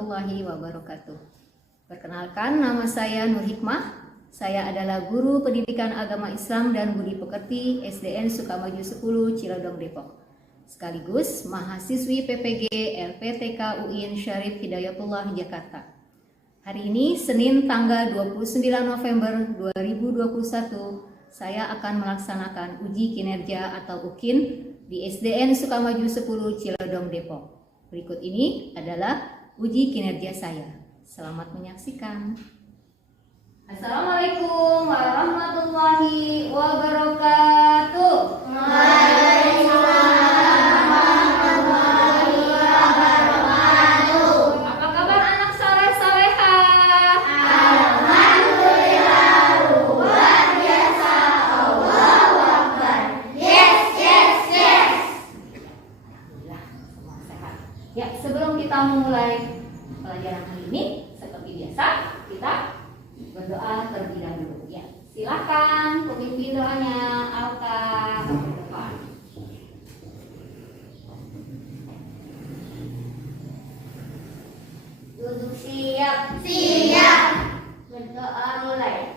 warahmatullahi wabarakatuh. Perkenalkan, nama saya Nur Hikmah. Saya adalah guru pendidikan agama Islam dan budi pekerti SDN Sukamaju 10 Cilodong Depok. Sekaligus mahasiswi PPG LPTK UIN Syarif Hidayatullah Jakarta. Hari ini Senin tanggal 29 November 2021, saya akan melaksanakan uji kinerja atau UKIN di SDN Sukamaju 10 Cilodong Depok. Berikut ini adalah uji kinerja saya. Selamat menyaksikan. Assalamualaikum warahmatullahi wabarakatuh. Waalaikumsalam warahmatullahi wabarakatuh. Apa kabar anak saleh-saleha? Alhamdulillah, luar biasa. Allahu Akbar. Yes. Alhamdulillah, semua sehat. Ya, sebelum kita memulai pelajaran hari ini, seperti biasa kita berdoa terlebih dahulu. Ya, silakan pemimpin doanya Alka ke depan. Duduk siap. Berdoa mulai.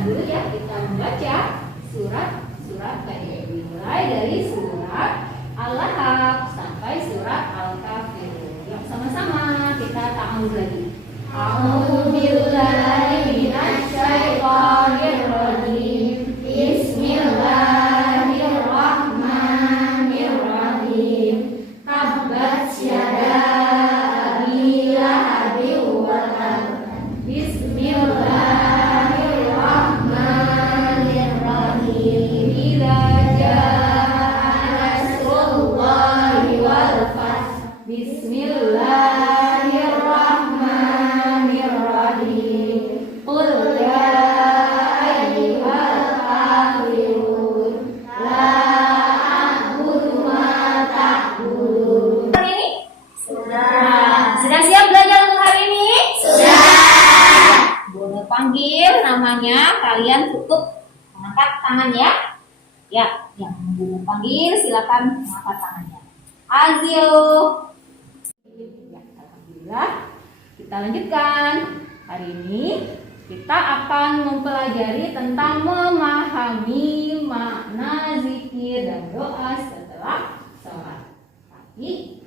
Dulu ya, kita membaca surat kayak dimulai dari surat Al-Lahab sampai surat Al-Kafirun. Yuk sama-sama kita ta'awudz lagi. A'udzubillahi minasyaitonir rajim. Bismillahirrahmanirrahim. Tabbat yada abi lahabin wa tab. Bismillah. Bismillahirrahmanirrahim. Qul ya ayyuhal kafirun la a'budu ma ta'budun. Hari ini? Sudah siap belajar untuk hari ini? Sudah. Boleh panggil namanya, kalian tutup mengangkat tangan ya. Ya, yang belum panggil silakan mengangkat tangannya. Azil. Ya, alhamdulillah. Kita lanjutkan. Hari ini kita akan mempelajari tentang memahami makna zikir dan doa setelah sholat. Tapi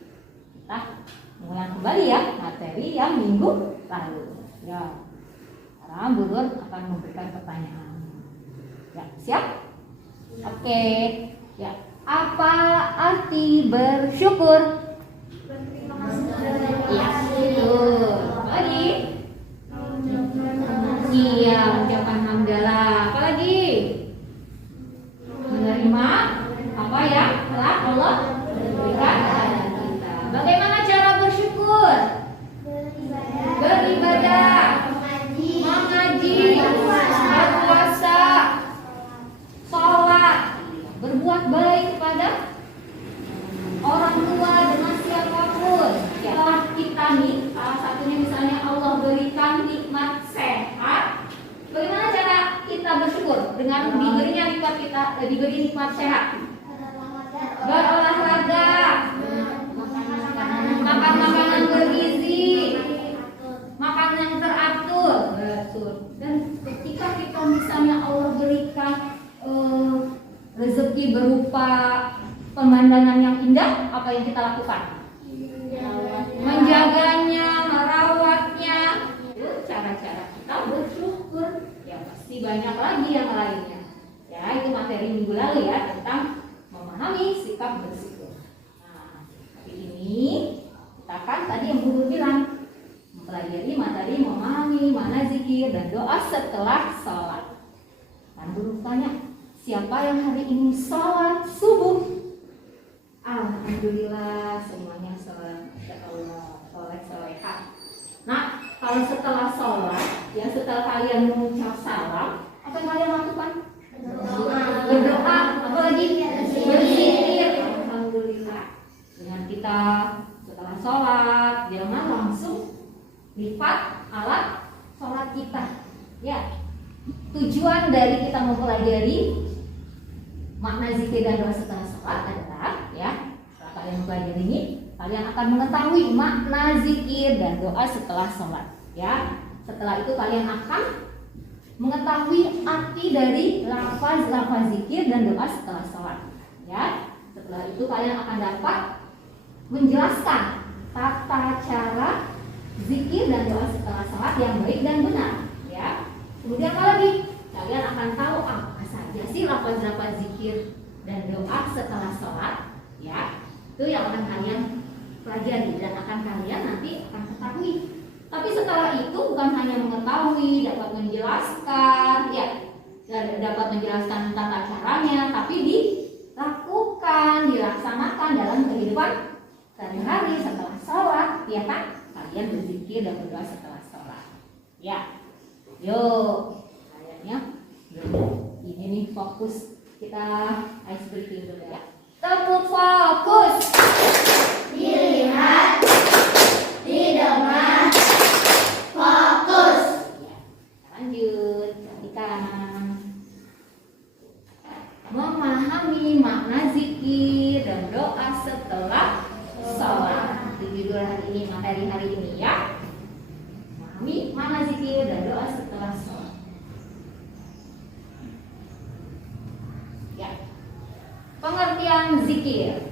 kita mengulang kembali ya materi yang minggu lalu. Ya, sekarang Bu Nur akan memberikan pertanyaan. Ya, siap? Oke. Ya, apa arti bersyukur? Iya, betul. Lagi? Iya, ucapan hamdalah. Apa lagi? Menerima apa ya telah Allah berikan kepada kita. Bagaimana cara bersyukur? Beribadah, mengaji, berpuasa, sholat, berbuat baik kepada orang tua dengan siapapun. Ya, kita nih, salah satunya misalnya Allah berikan nikmat sehat. Bagaimana cara kita bersyukur dengan diberi nikmat sehat? Berolahraga, makan makanan bergizi, makan yang teratur. Betul. Dan ketika kita misalnya Allah berikan rezeki berupa pemandangan yang indah, apa yang kita lakukan? Menjaganya, merawatnya. Itu cara-cara kita bersyukur. Ya, pasti banyak lagi yang lainnya. Ya, itu materi minggu lalu ya tentang memahami sikap bersyukur. Nah, hari ini kita Katakan tadi yang guru bilang, mempelajari materi, memahami mana zikir dan doa setelah sholat. Kan guru tanya, siapa yang hari ini sholat subuh? Alhamdulillah semuanya sholat ya Allah, sholat. Nah, kalau setelah sholat, ya setelah kalian mengucap salam, apa yang kalian lakukan? Berdoa, apalagi berzikir. Alhamdulillah. Dengan kita setelah sholat, jangan langsung lipat alat sholat kita. Ya, tujuan dari kita mempelajari makna zikir dan doa setelah sholat adalah, ya, setelah kalian mempelajari ini, kalian akan mengetahui makna zikir dan doa setelah sholat. Ya, setelah itu kalian akan mengetahui arti dari lafaz zikir dan doa setelah sholat. Ya, setelah itu kalian akan dapat menjelaskan tata cara zikir dan doa setelah sholat yang baik dan benar. Ya, kemudian apa lagi? Kalian akan tahu apa saja sih lafaz zikir dan doa setelah sholat. Ya, itu yang akan kalian pelajari dan akan kalian nanti akan ketahui. Tapi setelah itu bukan hanya mengetahui, dapat menjelaskan, ya, dapat menjelaskan tata caranya, tapi dilakukan, dilaksanakan dalam kehidupan sehari-hari setelah sholat, ya kan? Kalian berzikir dan berdoa setelah sholat. Ya, yuk, kayaknya ini nih fokus kita ice breaking dulu ya. Tepuk fokus. Dilihat, didengar, fokus. Ya, lanjut, perhatikan. Memahami makna zikir dan doa setelah sholat. Di judul hari ini, materi hari ini ya. Memahami makna zikir dan doa setelah sholat. Ya. Pengertian zikir.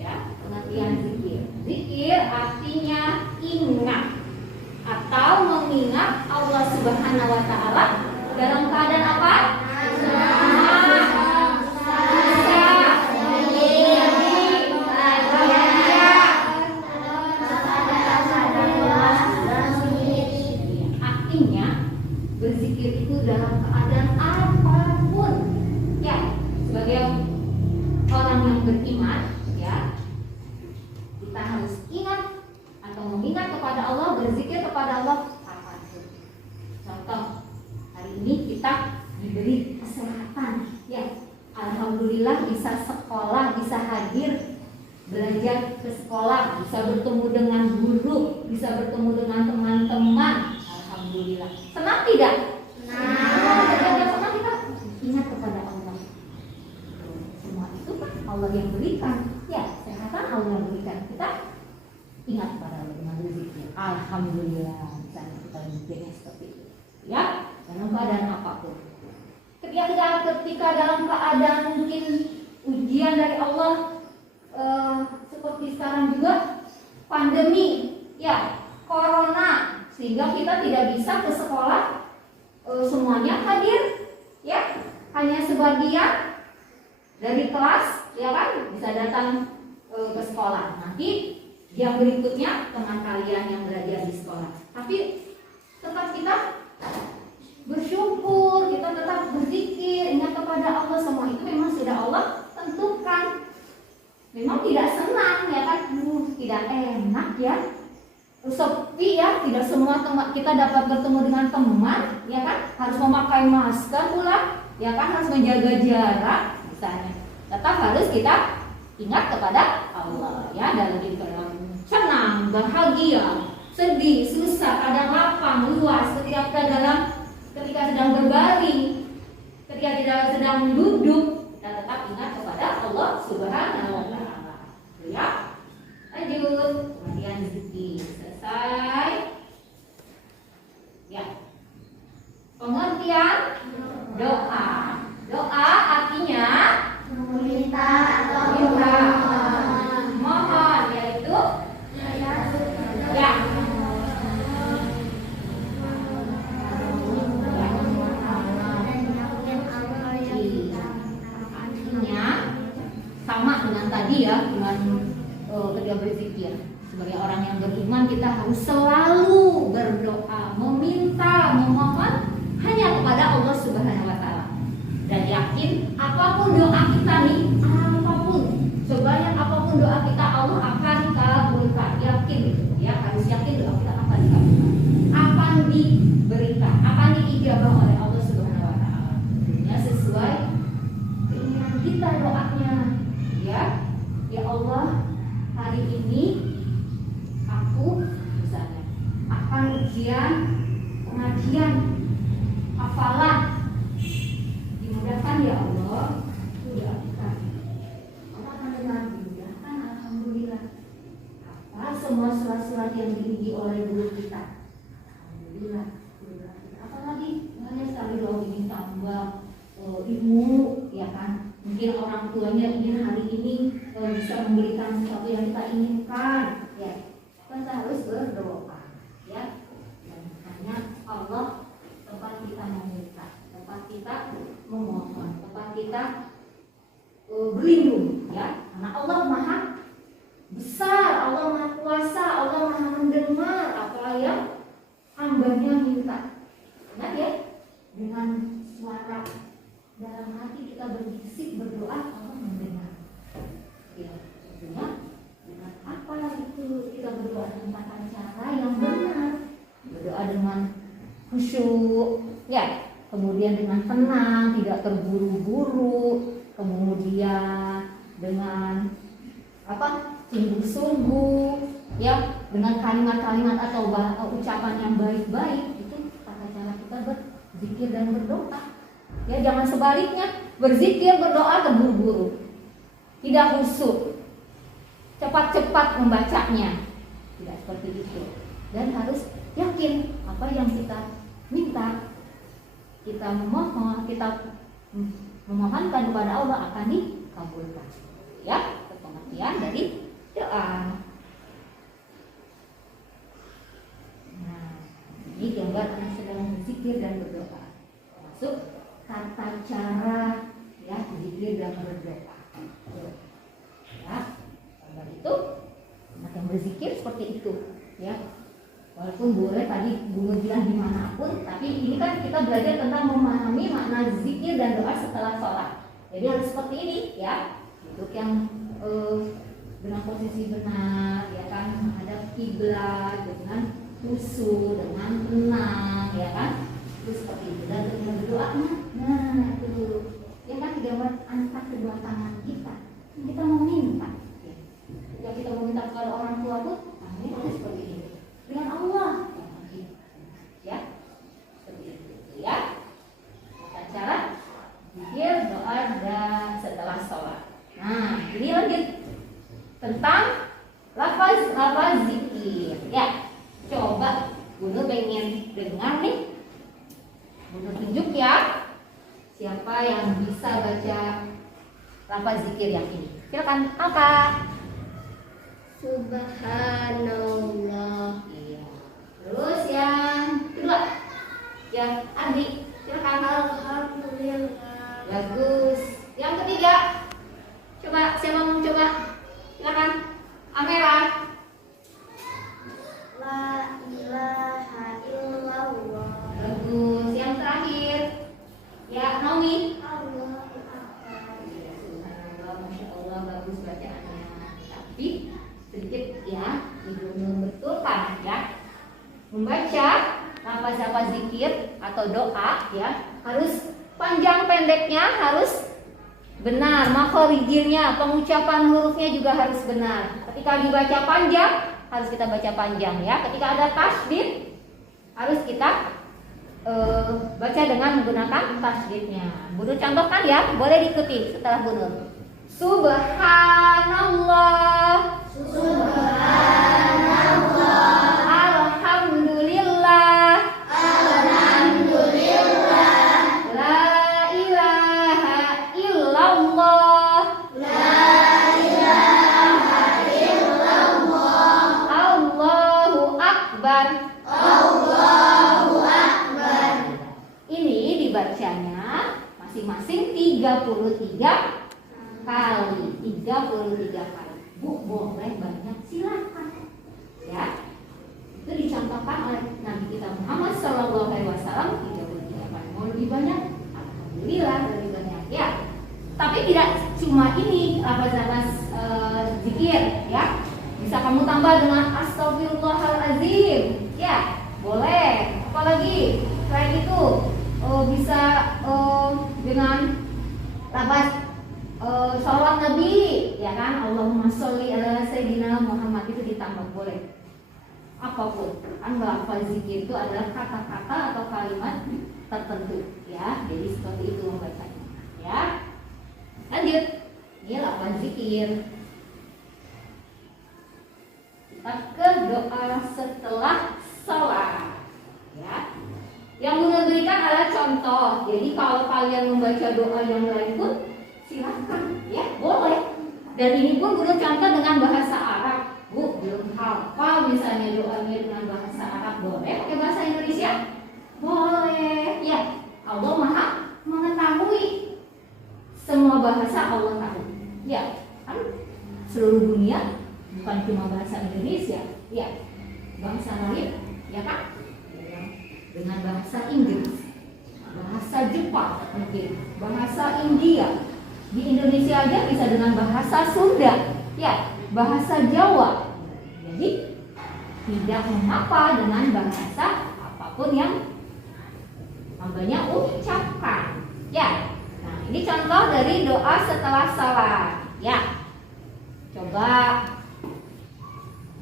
Ya, pengertian zikir. Zikir artinya ingat atau mengingat Allah Subhanahu wa taala dalam keadaan apa? Artinya berzikir itu dalam keadaan apapun. Ya, sebagai orang yang beriman, ya, kita harus ingat atau mengingat kepada Allah, berzikir kepada Allah apapun. Contoh, hari ini kita diberi kesehatan, ya, alhamdulillah bisa sekolah, bisa hadir belajar ke sekolah, bisa bertemu dengan guru, bisa bertemu dengan teman-teman, alhamdulillah. Senang tidak? Senang kita ingat kepada Allah. Semua itu kan Allah yang berikan, ya, kesehatan Allah yang berikan. Kita ingat kepada Allah dengan berzikir. Alhamdulillah, misalnya kita berzikirnya seperti itu, ya, dalam keadaan apapun. Ketika dalam keadaan mungkin ujian dari Allah, seperti sekarang juga pandemi, ya, corona, sehingga kita tidak bisa ke sekolah semuanya hadir, ya, hanya sebagian dari kelas, ya kan, bisa datang ke sekolah. Nanti yang berikutnya teman kalian yang belajar di sekolah. Tapi tetap kita bersyukur, kita tetap berzikir, ingat kepada Allah. Semua itu memang sudah Allah tentukan. Memang tidak senang, ya kan, tidak enak, ya, sepi, ya, tidak semua teman kita dapat bertemu dengan teman, ya kan, harus memakai masker pula, ya kan, harus menjaga jarak misalnya. Tetap harus kita ingat kepada Allah, ya, dalam senang, bahagia, sedih, susah, kadang lapang, luas, ketika sedang berbaring, ketika sedang duduk, kita tetap ingat kepada Allah Subhanahu wa taala. Ya, lanjut, kemudian zikir selesai. Ya, pengertian doa. Doa artinya meminta atau mohon, yaitu ya. Artinya sama dengan tadi, ya, dengan ketika berzikir. Sebagai orang yang beriman, kita harus selalu berdoa, meminta, memohon hanya kepada Allah Subhanahu wa Ta'ala. Dan yakin apapun doa kita nih, apapun, sebanyak apapun doa kita, Allah akan kabulkan. Yakin gitu ya, harus yakin doa kita akan dikabulkan, akan diberikan, akan diijabah oleh Allah Subhanahu wa Ta'ala. Tentunya sesuai keinginan kita doanya. Ya Allah, hari ini aku misalnya akan ujian, pengajian, hafalan, dimudahkan ya Allah, itu doa kita. Allah akan dengar, dimudahkan, alhamdulillah. Apa semua surat-surat yang diuji oleh guru kita, alhamdulillah. Apalagi banyak sekali doa ingin tambah ilmu, ya kan? Mungkin orang tuanya ingin hari ini bisa memberikan sesuatu yang kita inginkan, ya. Kita harus berdoa, ya. Dan hanya Allah tempat kita meminta, tempat kita memohon, tempat kita berlindung, ya. Karena Allah Maha besar, Allah Maha kuasa, Allah Maha mendengar apa yang hambanya minta. Ingat ya, dengan suara dalam hati kita berbisik berdoa, Allah mendengar. Ya, tentunya dengan apa itu kita berdoa dengan tata cara yang benar, berdoa dengan khusyuk, ya, kemudian dengan tenang, tidak terburu-buru, kemudian dengan sungguh-sungguh, ya, dengan kalimat-kalimat atau ucapan yang baik-baik. Itu tata cara kita berzikir dan berdoa. Ya, jangan sebaliknya, berzikir berdoa terburu-buru, tidak khusyuk, cepat-cepat membacanya, tidak seperti itu. Dan harus yakin apa yang kita minta, kita memohonkan kepada Allah akan dikabulkan. Ya, pengertian dari doa. Nah, ini gambar anak sedang berzikir dan berdoa, termasuk tata cara, ya, berzikir dan berdoa. Ya, gambar itu anak yang berzikir seperti itu, ya. Walaupun boleh tadi Bunga bilang dimanapun, tapi ini kan kita belajar tentang memahami makna zikir dan doa setelah sholat. Jadi harus seperti ini, ya. Duduk yang dengan posisi benar, ya kan, menghadap kiblat dengan khusyuk, dengan tenang, ya kan. Terus seperti itu, dan dengan berdoanya, nah itu, ya kan, gambar angkat kedua tangan kita mau minta, ya. Jika kita mau minta kepada orang tua pun, ini harus seperti ini, dengan Allah, ya, seperti itu, ya. Cara zikir, doa dan setelah sholat. Nah, ini lanjut tentang lafaz zikir, ya. Coba Bunda pengen dengar nih. Bunda tunjuk ya, siapa yang bisa baca lafaz zikir yang ini. Silakan, Alka. Subhanallah. Iya. Terus yang kedua, yang Adi. Silakan. Alhamdulillah. Bagus. Yang ketiga, coba siapa mau coba? Silakan. Amera. La ilaha illallah. Bagus. Yang terakhir, ya Naomi. Allahu akbar. Subhanallah, masya Allah, bagus bacaannya. Tapi sedikit ya, belum betul kan ya. Membaca lafaz-lafaz zikir atau doa ya harus panjang pendeknya harus benar, makhorijilnya, pengucapan hurufnya juga harus benar. Ketika dibaca panjang harus kita baca panjang ya. Ketika ada tasydid harus kita baca dengan menggunakan tasydidnya. Bunu contohkan ya, boleh diikuti setelah Bunu. Subhanallah. Subhanallah. Alhamdulillah. Alhamdulillah. La ilaha illallah. La ilaha illallah. Allahu akbar. Allahu akbar. Ini dibacanya masing-masing 33 kali. 33 kali. Bu, boleh banyak silakan. tidak cuma ini lafaz-lafaz zikir ya. Bisa kamu tambah dengan astagfirullahalazim. Ya, boleh. Apalagi selain itu bisa dengan lafaz sholawat Nabi, ya kan? Allahumma sholli ala sayyidina Muhammad, itu ditambah boleh. Apapun, kan lafaz zikir itu adalah kata-kata atau kalimat tertentu, ya. Jadi seperti itu membacanya, ya. Lanjut, ini lafaz zikir. Kita ke doa setelah sholat, ya. Yang Bunda berikan adalah contoh. Jadi kalau kalian membaca doa yang lain pun silakan, ya, boleh. Dan ini pun Bunda contoh dengan bahasa Arab. Bu, belum hafal misalnya doanya dengan bahasa Arab, boleh pakai bahasa Indonesia? Boleh, ya. Allah Maha mengetahui semua bahasa, Allah tahu. Ya, kan seluruh dunia bukan cuma bahasa Indonesia, ya. Bangsa lain, ya kan? Dengan bahasa Inggris, bahasa Jepang mungkin, bahasa India. Di Indonesia aja bisa dengan bahasa Sunda, ya, bahasa Jawa. Jadi tidak mengapa dengan bahasa apapun yang hambanya ucapkan, ya. Nah, ini contoh dari doa setelah salat, ya. Coba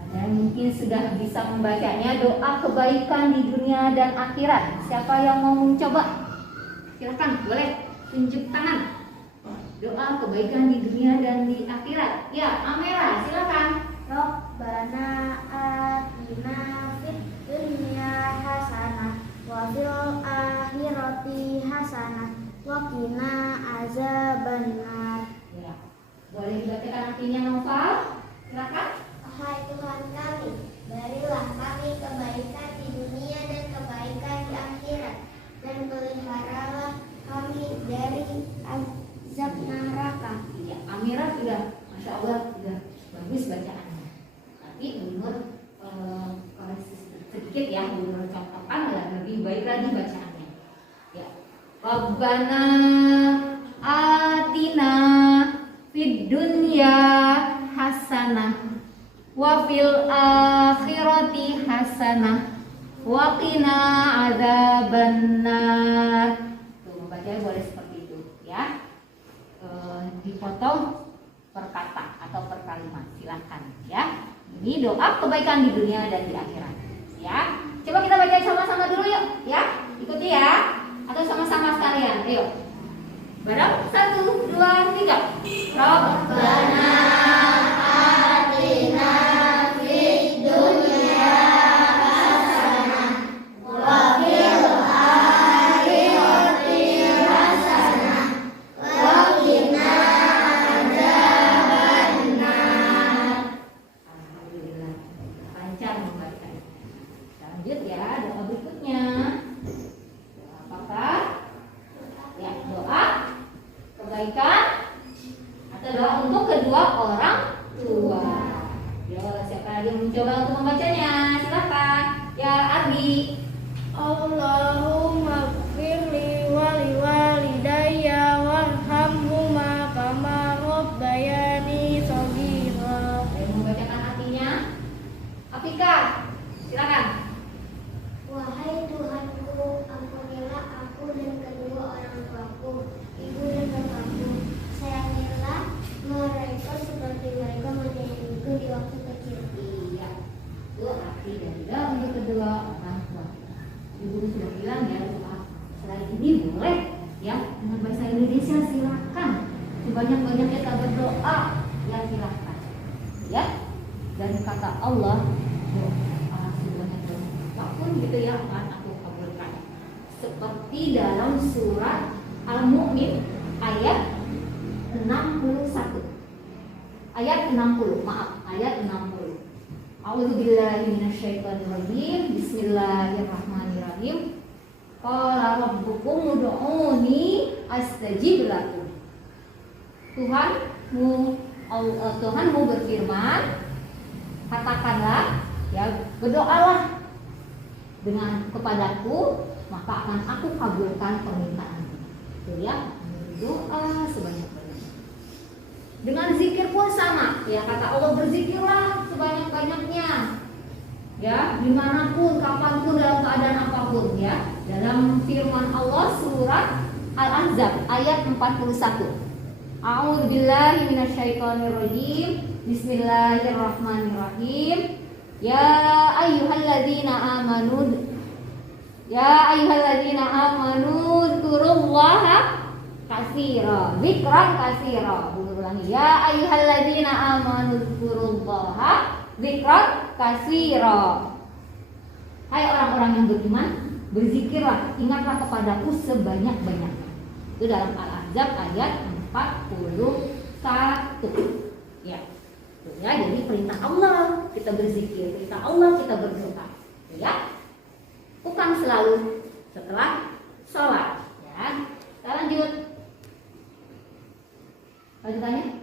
ada yang mungkin sudah bisa membacanya, doa kebaikan di dunia dan akhirat. Siapa yang mau mencoba? Silakan, boleh tunjuk tangan. Doa kebaikan di dunia dan di akhirat. Ya, Amela, silakan. Rabbana atina fid dunya hasanah wa fil akhirati hasanah wa qina azabannar. Ya. Boleh dibacakan artinya, Noval? Silakan. Wahai Tuhan kami, berilah kami kebaikan di dunia dan kebaikan di akhirat, dan peliharalah kami dari azab neraka. Ya, Amira sudah, Masya Allah, sudah bagus bacaannya. Tapi Bunur koreksi sedikit ya, Bunur contohkan lebih baik lagi bacaannya. Ya, Rabbana atina fid dunya hasanah wa fil akhirati hasanah wa qina adzabannar. Tuh, membacanya boleh seperti itu, ya. Dipotong per kata atau per kalimat, silakan, ya. Ini doa kebaikan di dunia dan di akhirat, ya. Coba kita baca sama-sama dulu yuk, ya. Ikuti ya, atau sama-sama sekalian. Ayo. Bareng 1, 2, 3. Rabbana atina fid dunya hasanah wa fil akhirati hasanah wa qina adzabannar. Alhamdulillah, lancar membacanya. Lanjut ya, doa berikutnya. Doa apakah? Ya, doa kebaikan atau doa untuk kedua orang tua. Yo, siapa lagi yang mencoba untuk membacanya? Silakan. Ya, Ardi. Allahumma gfirli wali walidayya warhamhuma kama rabbayani shaghira. Saya membacakan artinya. Afika, silakan. Wahai Tuhanku, ampunilah aku dan kedua orang tuaku, ibu dan bapakku. Sayangilah mereka seperti mereka menyayangiku di waktu kecil. Iya, itu arti dari doa untuk kedua orang tua. Ibu sudah bilang ya, doa selain ini boleh ya dengan bahasa Indonesia, silakan. Sebanyak-banyaknya kita berdoa, ya silakan. Ya, dari kata Allah, doa sebanyak-banyaknya apapun gitu ya akan aku kabulkan. Seperti dalam surat Al-Mu'min ayat 61. Ayat 60, maaf, ayat 60. A'udzubillahi minasyaitonirrajim. Bismillahirrahmanirrahim. Qala rabbukum ud'uni astajib lakum. Tuhanmu berfirman, katakanlah, ya, berdoalah dengan kepadaku, maka akan aku kabulkan permintaanmu. Itu ya, doa sebanyak-banyaknya. berzikir pun sama. Ya, kata Allah, berzikirlah sebanyak-banyaknya. Ya, dimanapun, kapanpun, dalam keadaan apapun. Ya, dalam firman Allah surat Al-Ahzab ayat 41. A'udzubillahi minasyaitonirrajim. Bismillahirrahmanirrahim. Ya ayyuhalladzina amanu dzkurullaha katsira, dzikran katsira. Ulangi. Ya ayyuhalladzina amanu dzkurullaha dzikran katsira. Hai orang-orang yang beriman, berzikirlah, ingatlah kepadaku sebanyak-banyaknya. Itu dalam Al-Ahzab ayat 41. Ya. Ya, jadi perintah Allah kita berzikir, perintah Allah kita berdoa. Ya. Bukan selalu setelah sholat. Ya. Kita lanjut. Lanjutannya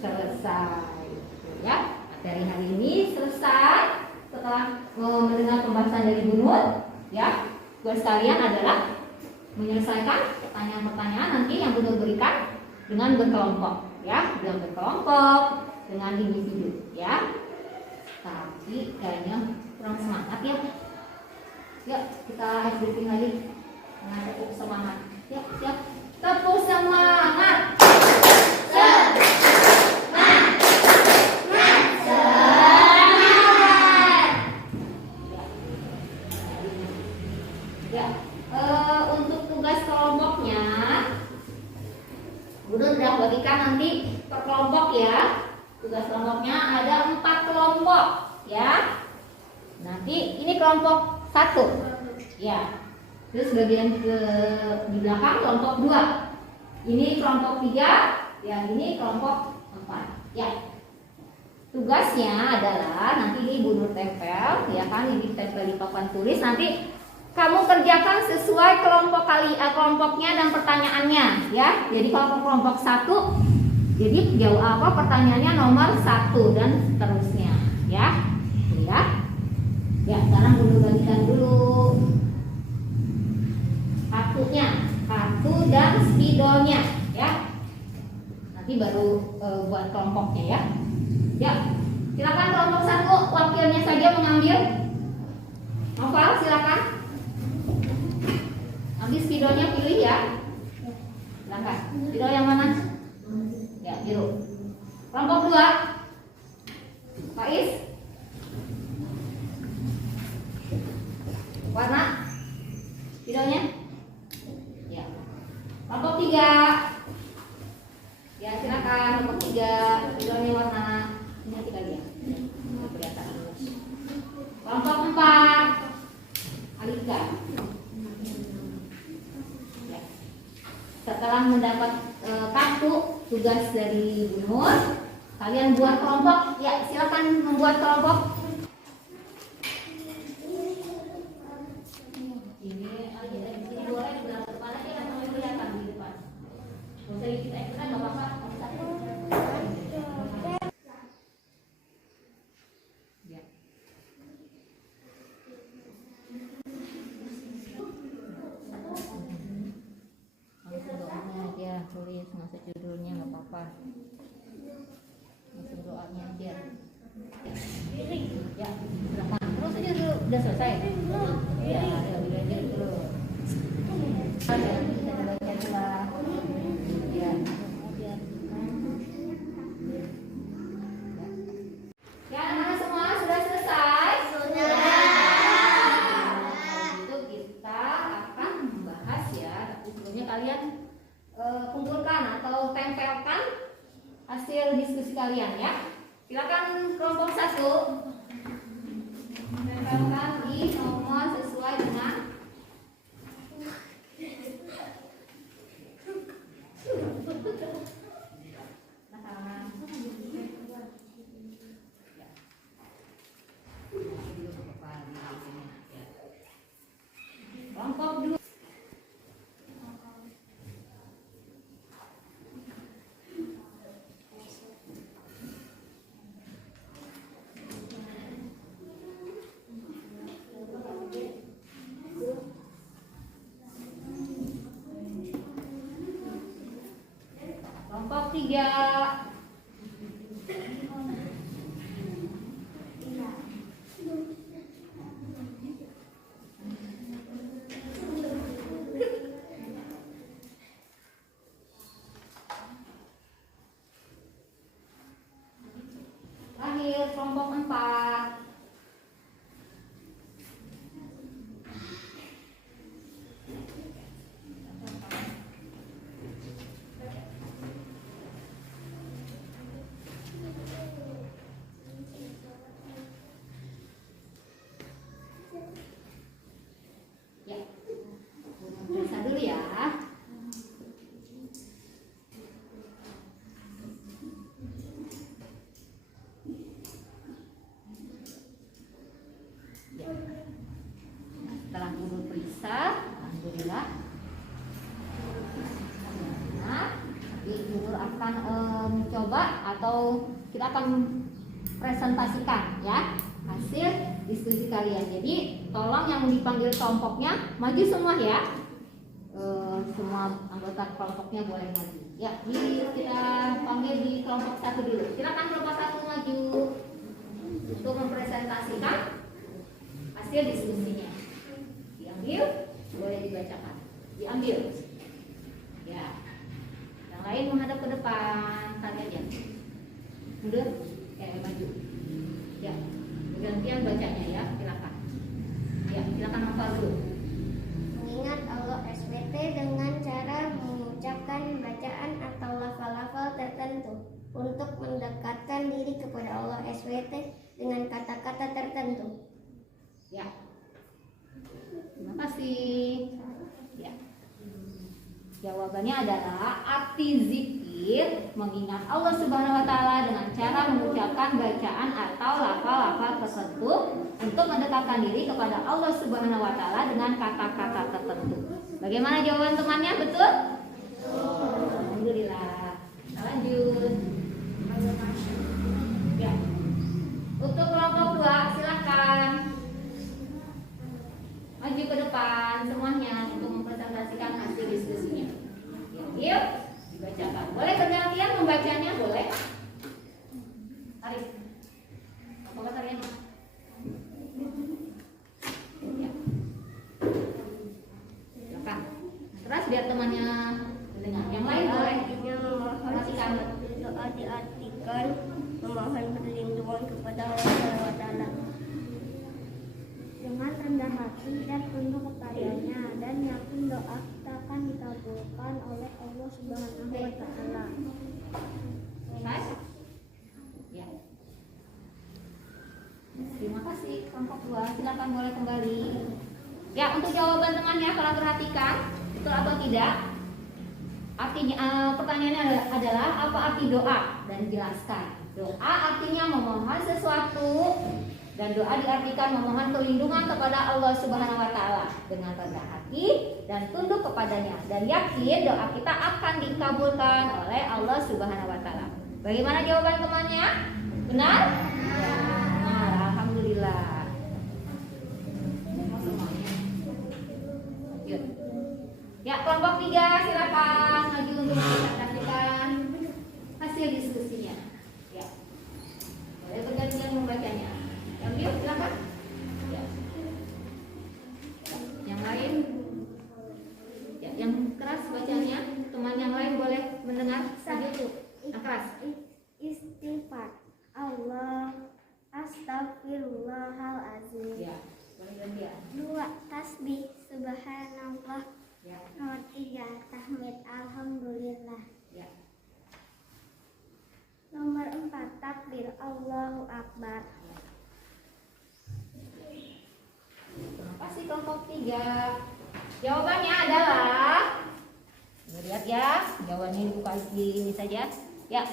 selesai. Ya. Materi hari ini selesai. Setelah mendengar pembahasan dari Bu Nur, ya, tugas kalian adalah menyelesaikan pertanyaan-pertanyaan nanti yang Bu Nur berikan dengan berkelompok, ya, dengan berkelompok, dengan individu, ya. Tapi kayaknya kurang semangat ya. Yuk kita ice breaking lagi dengan tepuk semangat. Ya, siap. Tepuk semangat. Untuk tugas kelompoknya, Bu Nur udah bagikan nanti per kelompok ya. Tugas kelompoknya ada 4 kelompok ya. Nanti ini kelompok 1 ya. Terus bagian di belakang kelompok 2. Ini kelompok 3, ya ini kelompok 4 ya. Tugasnya adalah nanti ini Bu Nur tempel, ya kan, ini tempel di papan tulis. Nanti kamu kerjakan sesuai kelompoknya dan pertanyaannya, ya. Jadi kalau kelompok 1, jadi jawab pertanyaannya nomor 1 dan seterusnya, ya. Ya. Ya, sekarang dulu bagikan dulu kartu dan spidolnya, ya. Nanti baru buat kelompoknya, ya. Ya, silakan kelompok 1 wakilnya saja mengambil. Novel, silakan. Ambil spidolnya, pilih ya. Silakan. Spidol yang mana? Ya, biru. Kelompok 2. Faiz. Warna spidolnya? Ya. Kelompok 3. Ya, silakan kelompok 3. Spidolnya warna ini kali ya. Kelihatan. Kelompok 4. Alika. Setelah mendapat kartu tugas dari Bu Nur, kalian buat kelompok. Ya, silakan membuat kelompok. Ini boleh di depan aja kan, sampai kelihatan di depan. Kalau saya kita ikutan nggak apa-apa. Ya. Ya, tulis masa judulnya nggak apa-apa, langsung doanya aja. Ya, silakan terus aja dulu, udah selesai. Ya, ada belajar dulu. Ada kita belajar lah. Ya. Ya, anak-anak semua sudah selesai? Sudah. Itu kita akan membahas ya, tapi sebelumnya kalian kumpulkan atau tempelkan hasil diskusi kalian ya. Silakan kelompok 1 tempelkan di nomor sesuai dengan kelompok 2. Kelompok 3. Terakhir kelompok 4. Ya, periksa dulu ya. Ya. Nah, setelah guru periksa, alhamdulillah. Nah, nanti guru akan mencoba atau kita akan presentasikan ya hasil diskusi kalian. Jadi tolong yang dipanggil kelompoknya maju semua ya. Semua anggota kelompoknya boleh maju. Ya, kita panggil di kelompok 1 dulu. Silakan kelompok 1 maju untuk mempresentasikan hasil diskusinya. Diambil, boleh dibacakan. Diambil. Ya. Yang lain menghadap ke depan, kalian aja. Mundur, maju. Ya. Gantian bacanya ya, silakan. Ya, silakan hafal dulu. Mengingat Allah SWT dengan cara mengucapkan bacaan atau lafal-lafal tertentu untuk mendekatkan diri kepada Allah SWT dengan kata-kata tertentu. Ya. Terima kasih. Ya. Jawabannya adalah arti zikir mengingat Allah Subhanahu wa taala dengan cara mengucapkan bacaan atau lafal-lafal tertentu untuk mendekatkan diri kepada Allah Subhanahu wa taala dengan kata-kata tertentu. Bagaimana jawaban temannya? Betul? Alhamdulillah. Kita lanjut. Ya. Untuk kelompok 2 silakan maju ke depan semuanya untuk mempresentasikan hasil diskusinya. Yuk, dibacakan. Boleh bergantian membacanya, boleh? Tarik. Apa tariknya? Ya. Silakan. Terus biar temannya mendengar. Yang lain boleh. Perhatikan. Doa diartikan memohon perlindungan kepada Allah SWT dengan rendah hati dan tunduk kepadanya, dan yakin doa kita akan dikabulkan oleh Allah Subhanahu wa taala. Mas? Ya. Terima kasih kelompok 2. Silakan boleh kembali. Ya, untuk jawaban temannya kalau perhatikan betul atau tidak. Artinya pertanyaannya adalah apa arti doa dan jelaskan. Doa artinya memohon sesuatu dan doa diartikan memohon perlindungan kepada Allah Subhanahu wa taala dengan rendah hati dan tunduk kepadanya dan yakin doa kita akan dikabulkan oleh Allah Subhanahu wa taala. Bagaimana jawaban temannya? Benar? Benar, alhamdulillah. Yuk. Ya, kelompok 3 silakan maju untuk mempresentasikan hasil diskusinya. Ya. Boleh bergantian membacanya. Ambil, silakan. Ya. Yang lain, ya, yang keras bacanya. Teman yang lain boleh mendengar. Maju, yang keras. Istighfar Allah, astagfirullahalazim. Ya, boleh gantian. 2 tasbih subhanallah. Ya. Nomor 3 tahmid alhamdulillah. Ya. Nomor 4 takbir Allahu akbar. Terima kasih kelompok 3. Jawabannya adalah, lihat ya, jawabannya dibuka di ini saja. Ya,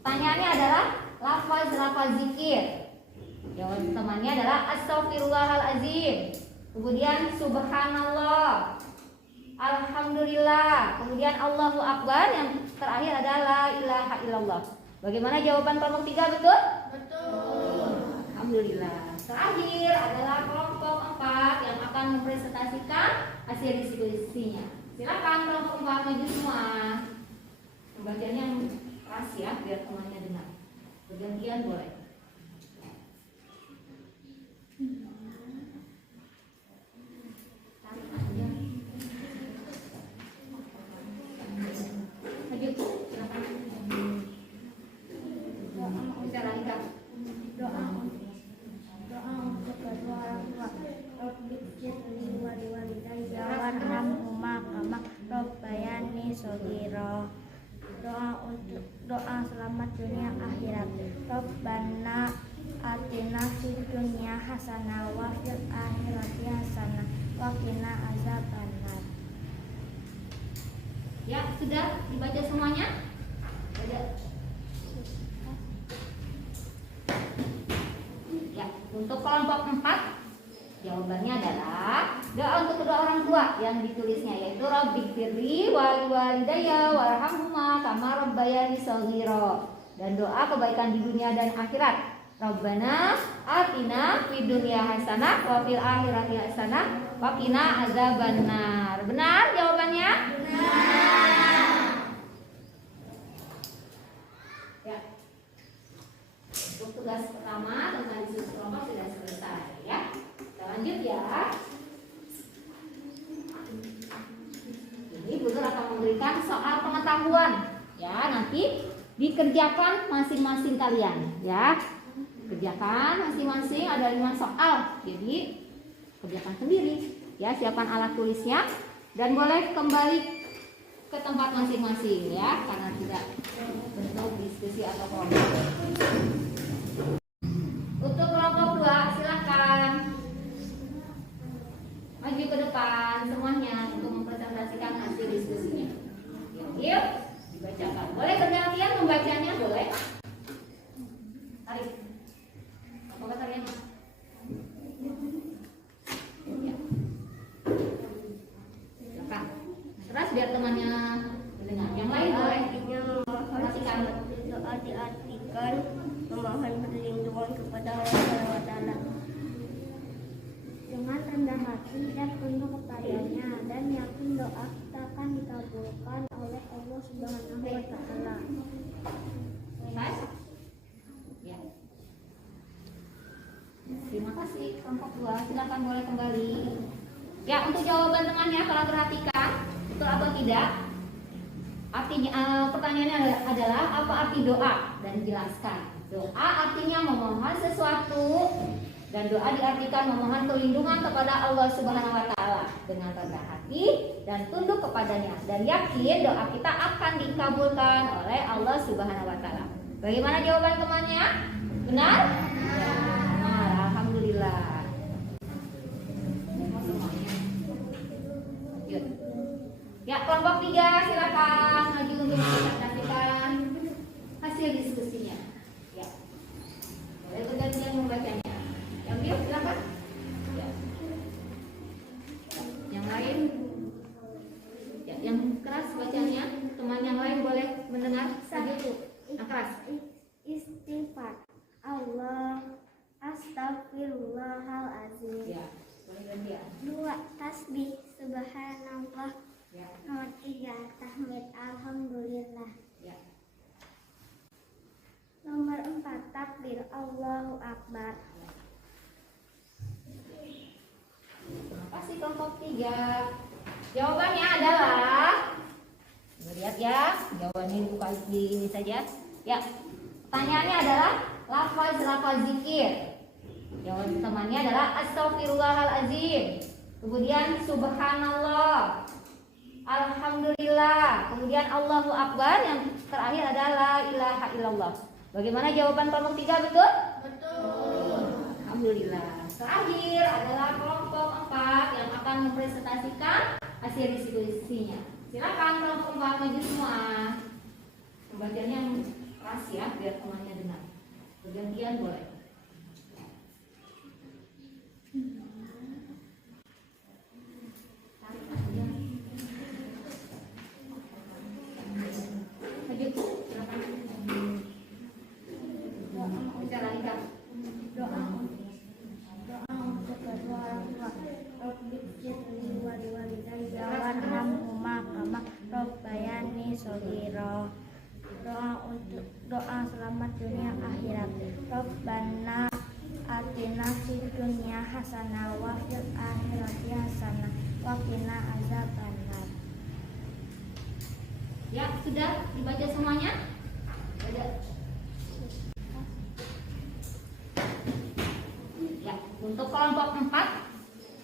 pertanyaannya adalah lafaz zikir. Jawaban temannya adalah astagfirullahalazim. Kemudian subhanallah, alhamdulillah, kemudian Allahu akbar, yang terakhir adalah la ilaha illallah. Bagaimana jawaban kelompok 3? Betul? Betul. Alhamdulillah. Terakhir adalah kelompok 4 yang akan mempresentasikan hasil diskusinya. Silakan kelompok 4 maju semua. Pembacanya yang keras ya, biar temannya dengar. Bergantian boleh. Tarik aja. Lanjut, silakan. Bicara Rika. Doa untuk kedua orang tua. Rabbighfirli wa liwalidayya warhamhuma kama rabbayani shaghira. Doa selamat dunia akhirat. Rabbana atina fid dunya hasanah wa fil akhirati hasanah wa qina azabannar. Ya, sudah dibaca semuanya? Baca. Ya, untuk kelompok 4 jawabannya adalah doa untuk kedua orang tua yang ditulisnya yaitu Rabbighfirli wa liwalidayya warhamhuma kama rabbayani shaghira, dan doa kebaikan di dunia dan akhirat. Rabbana atina fid dunya hasanah wa fil akhirati hasanah wa qina azabannar. Benar jawabannya? Benar. Ya. Untuk tugas pertama tentang diskusi kelompok sudah selesai ya. Kita lanjut ya. Ini Guru akan memberikan soal pengetahuan ya, nanti dikerjakan masing-masing kalian ya. Kerjakan masing-masing, ada 5 soal. Jadi kerjakan sendiri ya, siapkan alat tulisnya dan boleh kembali ke tempat masing-masing ya, karena tidak bentuk diskusi atau kelompok. Untuk kelompok 2 silakan maju ke depan semuanya untuk mempresentasikan hasil diskusinya. Yuk, dibacakan. Boleh bergantian membacanya, boleh. Tarik. Apa tarian? Ya. Silakan. Terus biar temannya mendengar. Yang lain boleh. Perhatikan. Doa diartikan memohon perlindungan kepada Allah Subhanahu wa taala dengan rendah hati dan tunduk kepadanya, dan yakin doa kita akan dikabulkan oleh Allah Subhanahu wa taala. Selesai? Ya. Terima kasih kelompok 2. Silakan boleh kembali. Ya, untuk jawaban tengahnya kalau perhatikan betul atau tidak. Artinya pertanyaannya adalah apa arti doa, dan dijelaskan. Doa artinya memohon sesuatu, dan doa diartikan memohon perlindungan kepada Allah Subhanahu wa taala dengan rendah hati dan tunduk kepadanya, dan yakin doa kita akan dikabulkan oleh Allah Subhanahu wa taala. Bagaimana jawaban temannya? Benar? Benar. Alhamdulillah. Lanjut. Ya, kelompok 3 silakan maju untuk mempresentasikan hasil diskusinya. Ya. Boleh bergantian membacanya. Yang diam silakan. Ya. Yang lain, ya, yang keras bacanya. Teman yang lain boleh mendengar. Maju. Yang keras. Istighfar. Allah Astaghfirullahalazim. Ya, boleh gantian. 2. Tasbih subhanallah. Ya. Nomor 3. Tahmid alhamdulillah. Ya. Nomor 4. Takbir Allahu Akbar. Terima kasih kelompok 3. Jawabannya adalah, lihat ya, jawabannya dibuka di ini saja. Ya, pertanyaannya adalah lafaz zikir. Jawaban temannya adalah Astaghfirullahalazim. Kemudian subhanallah, alhamdulillah, kemudian Allahu Akbar, yang terakhir adalah la ilaha illallah. Bagaimana jawaban kelompok 3, betul? Betul. Alhamdulillah. Terakhir adalah kelompok 4 yang akan mempresentasikan hasil diskusinya. Silakan kelompok 4 maju semua. Pembacanya keras ya, biar temannya dengar. Bergantian boleh. Tarik aja. Maju, silakan. Bicara Rika. Doa untuk kedua orang tua. Rabbighfirli wa liwalidayya warhamhuma kama rabbayani shaghira. Doa selamat dunia akhirat. Rabbana atina fid dunya hasanah wa fil akhirati hasanah wa qina azabannar. Ya, sudah dibaca semuanya? Ada. Ya, untuk kelompok 4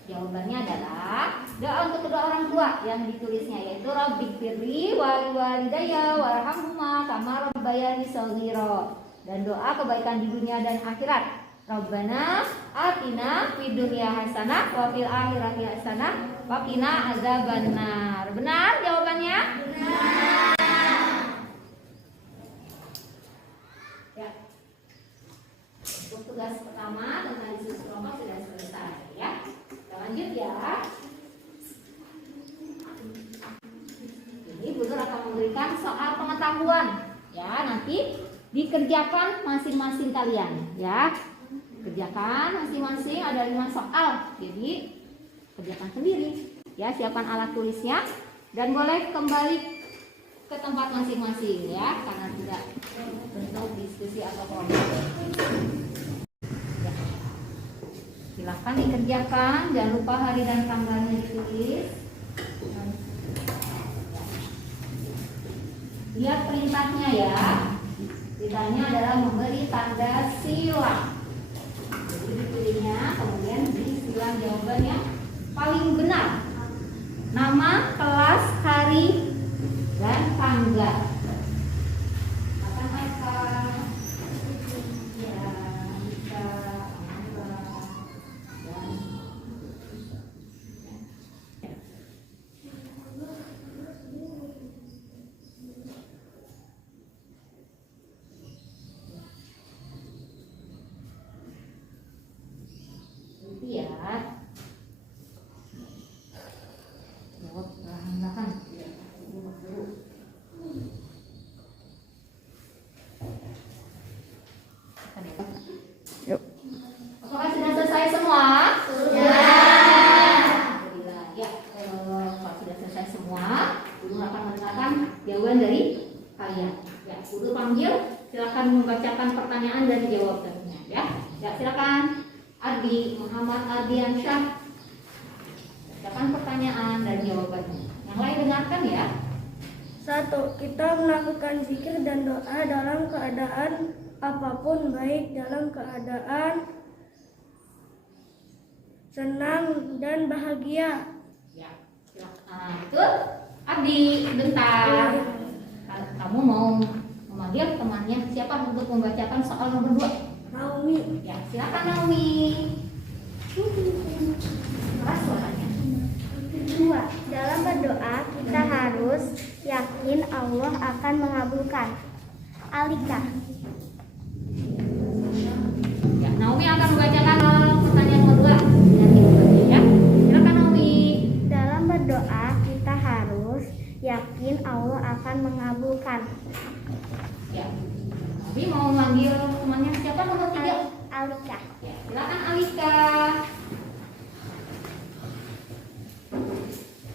jawabannya adalah doa untuk kedua orang tua yang ditulisnya yaitu Rabbighfirli wali walidayya warhamhuma kama rabbayani shaghira, dan doa kebaikan di dunia dan akhirat. Rabbana atina fid dunya hasanah wa fil akhirati hasanah wa qina azabannar. Benar jawabannya? Benar. Ya. Untuk tugas pertama tentang diskusi kelompok sudah selesai ya. Kita lanjut ya. Ini Bu Nur akan memberikan soal pengetahuan ya, nanti dikerjakan masing-masing kalian ya. Kerjakan masing-masing, ada 5 soal. Jadi kerjakan sendiri ya, siapkan alat tulisnya dan boleh kembali ke tempat masing-masing ya, karena tidak bentuk diskusi atau kelompok. Ya. Silakan dikerjakan, jangan lupa hari dan tanggalnya ditulis. Lihat perintahnya ya. Perintahnya adalah memberi tanda silang. Jadi dipilihnya, kemudian disilang jawabannya paling benar. Nama, kelas, hari, dan tanggal. Apa? Ya, bisa, dan ya. Jawab perlahan-lahan. Yuk. Apakah sudah selesai semua? Sudah. Ya, kalau sudah selesai semua, Guru akan mendengarkan jawaban dari kalian. Ya, Guru panggil, silakan membacakan pertanyaan dan jawabannya. Ya, silakan. Ardi Muhammad Ardiansyah, bacakan pertanyaan dan jawabannya. Yang lain dengarkan ya. 1. Kita melakukan zikir dan doa dalam keadaan apapun, baik dalam keadaan senang dan bahagia. Ya, silakan. Itu Ardi, bentar. Kamu mau memanggil temannya siapa untuk membacakan soal nomor 2? Naomi. Ya, silakan Naomi. Keras suaranya. 2. Dalam berdoa kita harus yakin Allah akan mengabulkan. Alika. Ya, Naomi akan membacakan pertanyaan nomor 2 dan jawabannya ya. Silakan Naomi. Dalam berdoa kita harus yakin Allah akan mengabulkan. Ya. Naomi mau manggil temannya siapa nomor 3? Alika. Ya, silakan Alika.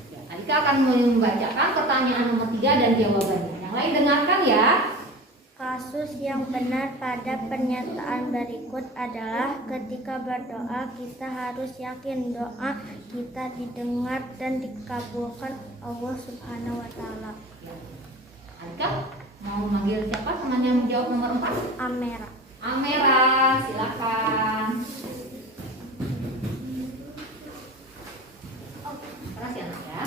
Ya, Alika akan membacakan pertanyaan nomor 3 dan jawabannya. Yang lain dengarkan ya. Kasus yang benar pada pernyataan berikut adalah ketika berdoa kita harus yakin doa kita didengar dan dikabulkan Allah Subhanahu wa taala. Ya. Alika mau manggil siapa teman yang menjawab nomor 4? Amera. Amera, silakan. Keras ya nak ya.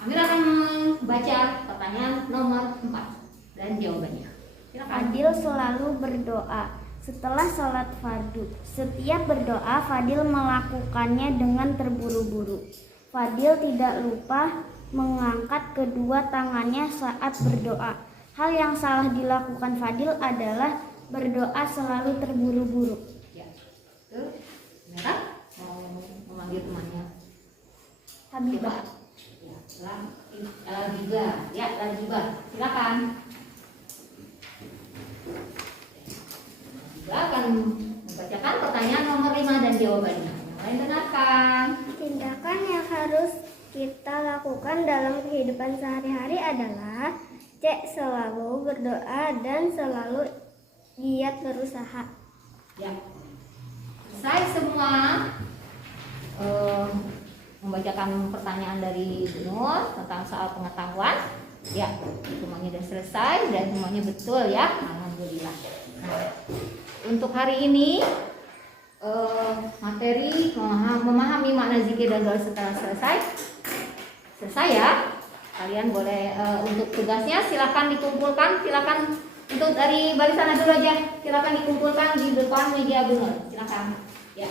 Amera akan membaca pertanyaan nomor 4 dan jawabannya. Silakan. Fadil selalu berdoa setelah sholat fardu. Setiap berdoa Fadil melakukannya dengan terburu-buru. Fadil tidak lupa mengangkat kedua tangannya saat berdoa. Hal yang salah dilakukan Fadil adalah berdoa selalu terburu-buru. Ya. Betul. Amera mau memanggil temannya. Habibah. Ya, Lajiba. Ya, Lajiba. Silakan. Lajiba akan membacakan pertanyaan nomor 5 dan jawabannya. Yang lain dengarkan. Tindakan yang harus kita lakukan dalam kehidupan sehari-hari adalah C. Selalu berdoa dan selalu giat berusaha. Ya. Selesai semua membacakan pertanyaan dari Bu Nur tentang soal pengetahuan. Ya, semuanya sudah selesai dan semuanya betul ya. Alhamdulillah. Nah, untuk hari ini materi memahami makna zikir dan doa setelah selesai ya. Kalian boleh untuk tugasnya silakan dikumpulkan, silakan untuk dari barisan dulu aja, silakan dikumpulkan di depan meja Bu Nur. Silakan. Ya.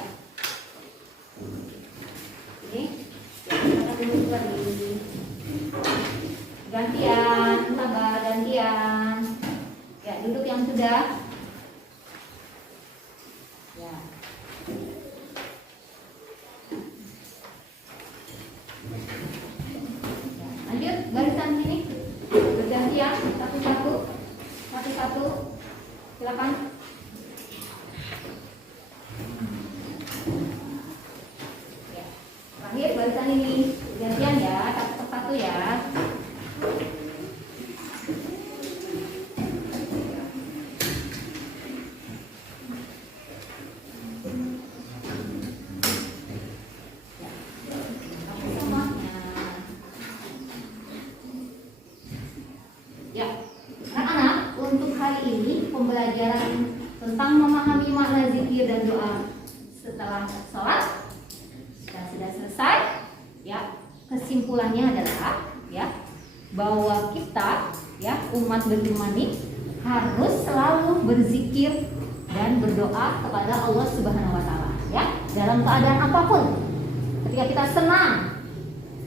Ini silakan dulu lagi. Gantian, sabar gantian. Ya, duduk yang sudah. Ya. Lanjut barisan sini bergantian satu-satu silakan. Ya. Terakhir barisan ini bergantian ya, satu-satu ya. Pembelajaran tentang memahami makna zikir dan doa setelah sholat sudah selesai ya. Kesimpulannya adalah ya bahwa kita ya umat beriman ini harus selalu berzikir dan berdoa kepada Allah Subhanahu wa taala ya, dalam keadaan apapun. Ketika kita senang,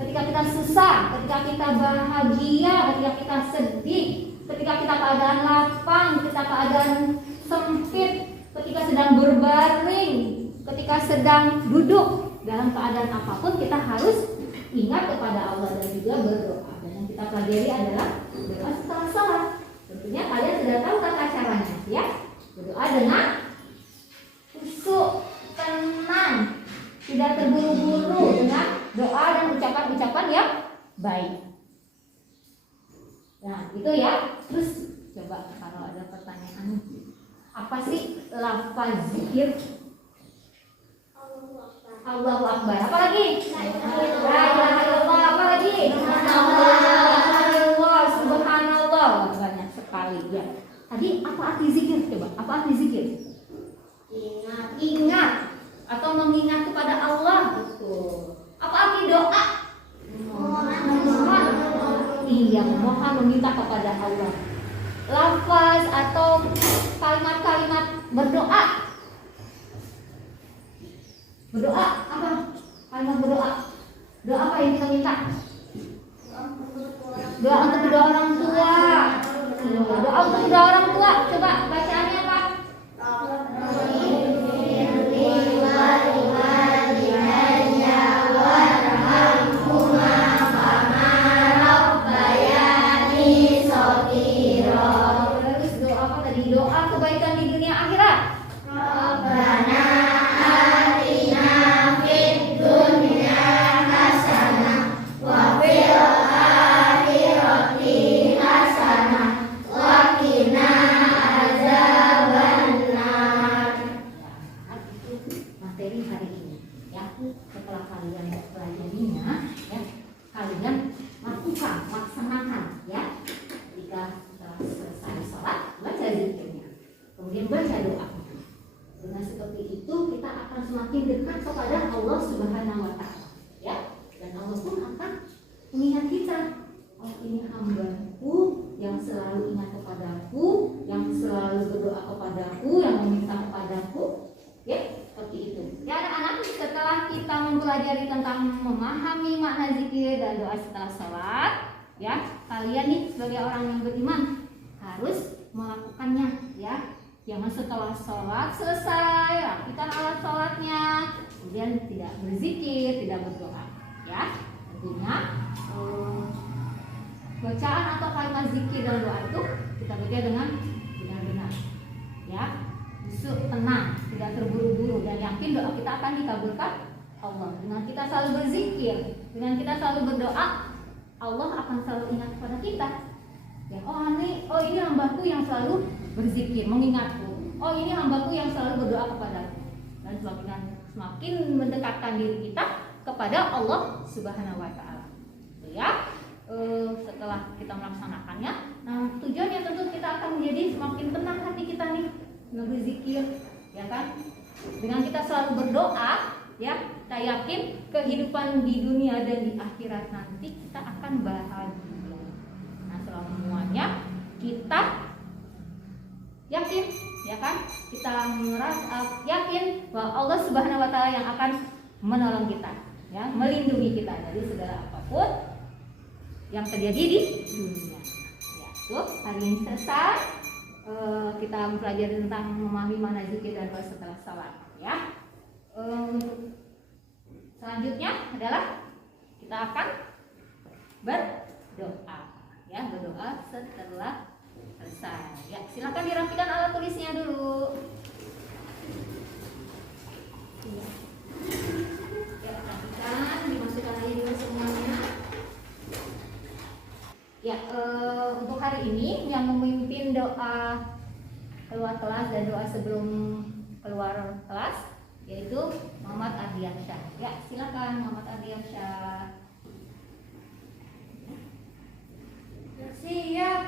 ketika kita susah, ketika kita bahagia, ketika kita sedih, ketika kita keadaan lapang, ketika keadaan sempit, ketika sedang berbaring, ketika sedang duduk, dalam keadaan apapun kita harus ingat kepada Allah dan juga berdoa. Dan yang kita pelajari adalah doa setelah sholat. Tentunya kalian sudah tahu tata caranya ya. Berdoa dengan khusyuk, tenang, tidak terburu-buru, dengan doa dan ucapan-ucapan yang baik. Nah itu ya. Terus coba kalau ada pertanyaan, apa sih lafaz zikir? Allahu Akbar. Apa lagi? La ilaha illallah. Apa lagi? Subhanallah. Subhanallah. Banyak sekali ya. Tadi apa arti zikir? Coba. Apa arti zikir? Ingat atau mengingat kepada Allah. Betul. Apa arti doa? Iya, mohon meminta kepada Allah. Lafaz atau kalimat-kalimat berdoa. Berdoa apa? Kalimat berdoa. Doa apa yang kita minta? Doa untuk kedua orang tua. Doa untuk kedua orang tua. Coba bacaannya apa? Doa kebaikan di dunia akhirat. Rabbana atina fid dunya hasanah wa fil akhirati hasanah wa qina adzabannar. Itu materi hari ini ya. Setelah kalian pelajarinya ya, kalian laksanakan ya. Jika setelah selesai sholat, baca zikirnya, kemudian baca doa. Dengan seperti itu kita akan semakin dekat kepada Allah Subhanahu wa taala ya. Dan Allah pun akan mengingat kita. Oh, ini hamba-Ku yang selalu ingat kepadaku, yang selalu berdoa kepadaku, yang meminta kepadaku ya, seperti itu. Ya anak-anak, setelah kita mempelajari tentang memahami makna zikir dan doa setelah sholat ya, kalian nih sebagai orang yang beriman harus melakukannya ya. Jangan setelah sholat selesai rapikan alat sholatnya, kemudian tidak berzikir, tidak berdoa ya. Tentunya bacaan atau kalimat zikir dan doa itu kita baca dengan benar-benar ya, khusyuk, tenang, tidak terburu-buru, dan yakin doa kita akan dikabulkan Allah. Dengan kita selalu berzikir, dengan kita selalu berdoa, Allah akan selalu ingat kepada kita Yang ini hambaku yang selalu berzikir, mengingatku. Oh, ini hambaku yang selalu berdoa kepadaku. Dan semakin mendekatkan diri kita kepada Allah Subhanahu wa taala. Ya. Setelah kita melaksanakannya, nah tujuannya tentu kita akan menjadi semakin tenang hati kita nih, berzikir, ya kan? Dengan kita selalu berdoa, ya, kita yakin kehidupan di dunia dan di akhirat nanti kita akan bahagia. Nah, semuanya kita yakin, ya kan? Kita merasa yakin bahwa Allah Subhanahu wa taala yang akan menolong kita, ya, melindungi kita dari segala apapun yang terjadi di dunia. Ya, tuh hari ini selesai. Kita mempelajari tentang memahami makna zikir dan doa setelah salat. Ya. Selanjutnya adalah kita akan berdoa. Ya, berdoa setelah selesai. Ya, silakan dirapikan alat tulisnya dulu. Ya, rapikan, dimasukkan aja dulu semuanya. Ya, untuk hari ini yang memimpin doa keluar kelas dan doa sebelum keluar kelas yaitu Muhammad Ardiansyah. Ya, silakan Muhammad Ardiansyah. Siap.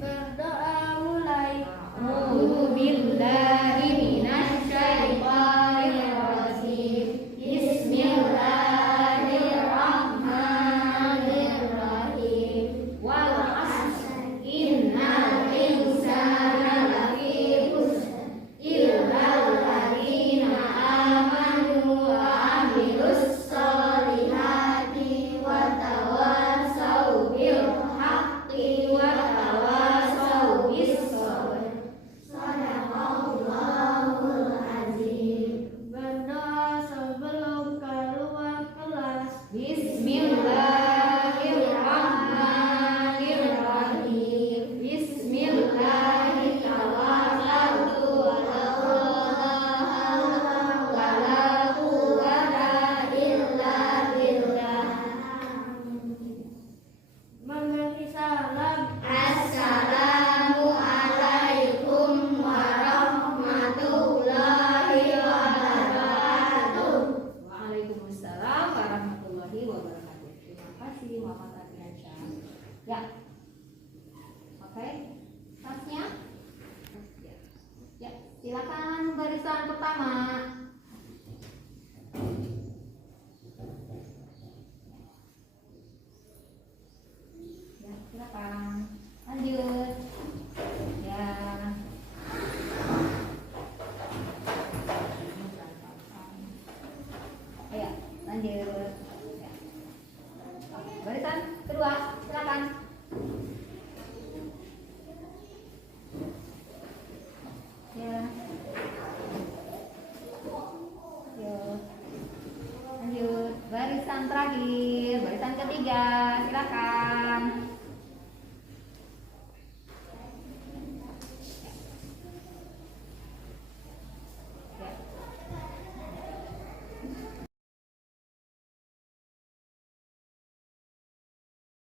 Berdoa mulai. A'udzu billahi minasy syaithanir rajim. Bismillahirrahmanirrahim. Wal 'asr innal insana lafi khusr illal ladzina amanu wa 'amilus sholihati wa tawassaw bil haqqi wa tawassaw bis sabr. Sadaqallahul azim. Berdoa sebelum keluar kelas. Bismillahirrahmanirrahim. Bismillahirrahmanirrahim. Wala quwwata illa billah. Mengerti salam. Assalamualaikum warahmatullahi wabarakatuh. Waalaikumsalam warahmatullahi wabarakatuh. Terima kasih Muhammad Ardiansyah. Ya. Oke. Tasnya? Ya. Ya, silakan barisan pertama.